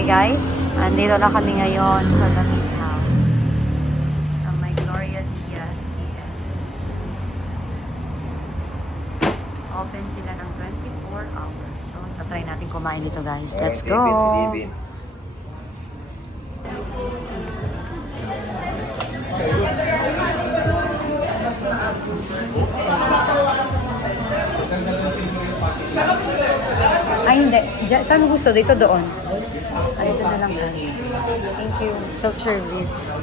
Okay guys, andito na kami ngayon sa Lamig House sa may Gloria Diaz PM. Open sila ng 24 hours. So, tatry natin kumain dito guys. Let's go! Ay, hindi. Saan gusto? Dito doon. Ay, ito na lang. Thank you. Self-service.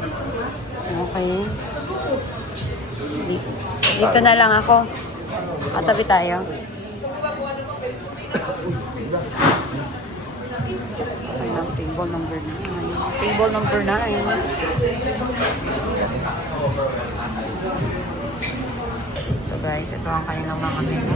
Okay. Dito na lang ako. Katabi tayo. Ayan, table number 9. Table number 9. So guys, ito ang kanilang mga menu.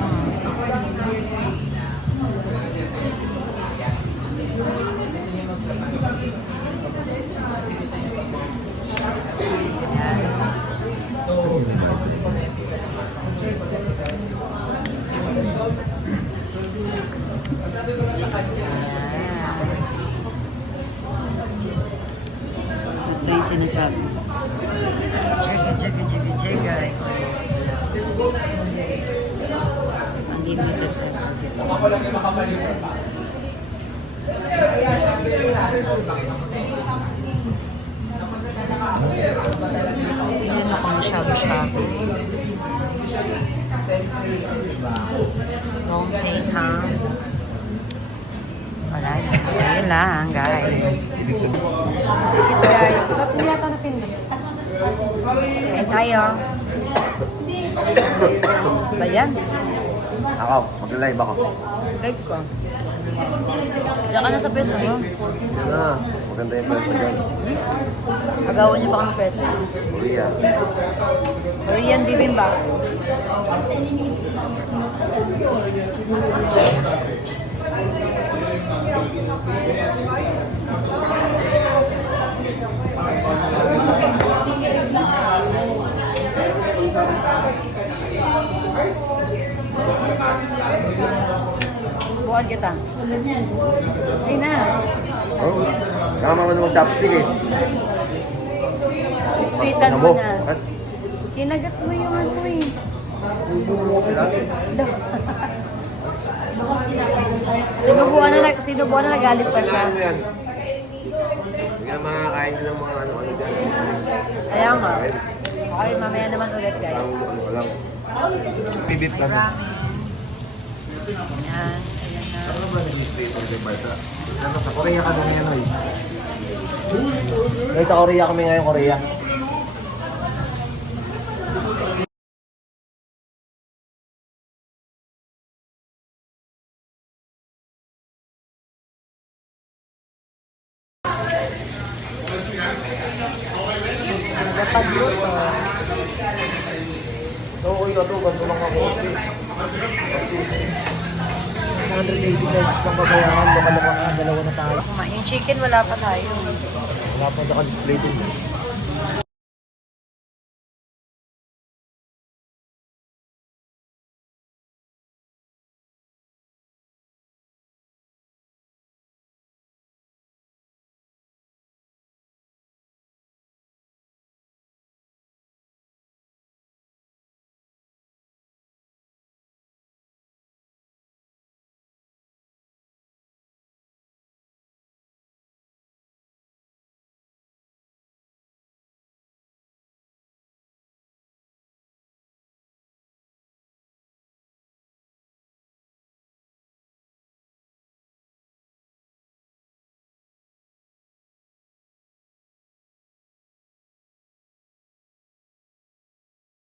Ito yung sinasabi. Jiga. Unlimited. Yun ako masyabo-syabo. Don't take time. Wala yun. Ayun lang, guys. Skip, guys. Ba't nila ito napindot? Eh, tayo. Ba yan? Ako, mag-live ako. Live ko. Diyan ka na sa pwesto mo? Maganda yung pwesto dyan. Agawan niyo pa kang pwesto. Korea. Korean bibimbap. Buwan kita. Ay na. Oh, kama ko na mag-chopstick eh. Sweet-sweetan mo na. Kinagat mo yung ano eh. Sinubuan na nagalit pa siya. Hindi na makakain din ng mga ano-ano dyan. Kaya nga. Okay, mamaya naman ulit guys. Walang. Bibip May kami. ramen. Ayan. Ayan na. Ano ba nag-display pag may barta? Sa Korea kami ngayon eh. Guys, sa Korea kami ngayon, Korea. Nagpagluto. So, okay na to. Ganito lang ako. 180 pesos lang babayaran. Dalawa na tayo. Yung chicken wala pa tayo. Wala pa naka-display din.